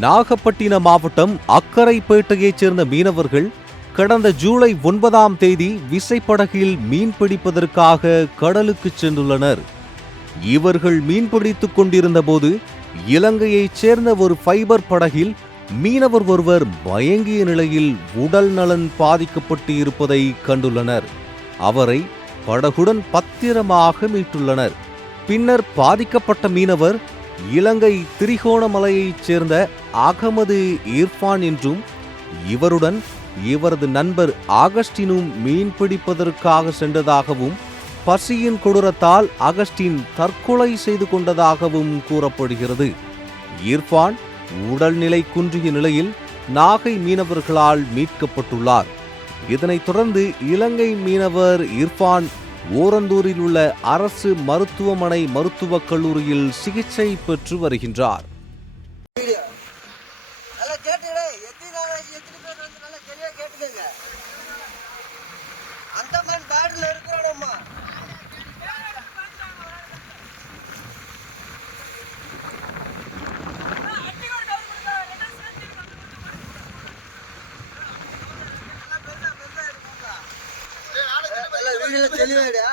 நாகப்பட்டினம் மாவட்டம் அக்கரைப்பேட்டையைச் சேர்ந்த மீனவர்கள் கடந்த ஜூலை 9ஆம் தேதி விசைப்படகில் மீன்பிடிப்பதற்காக கடலுக்கு சென்றுள்ளனர். இவர்கள் மீன்பிடித்துக் கொண்டிருந்த போது இலங்கையைச் சேர்ந்த ஒரு ஃபைபர் படகில் மீனவர் ஒருவர் மயங்கிய நிலையில் உடல் நலன் பாதிக்கப்பட்டு இருப்பதை கண்டுள்ளனர். அவரை படகுடன் பத்திரமாக மீட்டுள்ளனர். பின்னர் பாதிக்கப்பட்ட மீனவர் இலங்கை திரிகோணமலையைச் சேர்ந்த அகமது இர்ஃபான் என்றும் இவருடன் இவரது நண்பர் ஆகஸ்டினும் மீன்பிடிப்பதற்காக சென்றதாகவும் பசியின் கொடூரத்தால் அகஸ்டின் தற்கொலை செய்து கொண்டதாகவும் கூறப்படுகிறது. இர்ஃபான் உடல்நிலை குன்றிய நிலையில் நாகை மீனவர்களால் மீட்கப்பட்டுள்ளார். இதனைத் தொடர்ந்து இலங்கை மீனவர் இர்ஃபான் ஓரந்தூரில் உள்ள அரசு மருத்துவமனை மருத்துவக் கல்லூரியில் சிகிச்சை பெற்று வருகின்றார். தெளிவாயிடா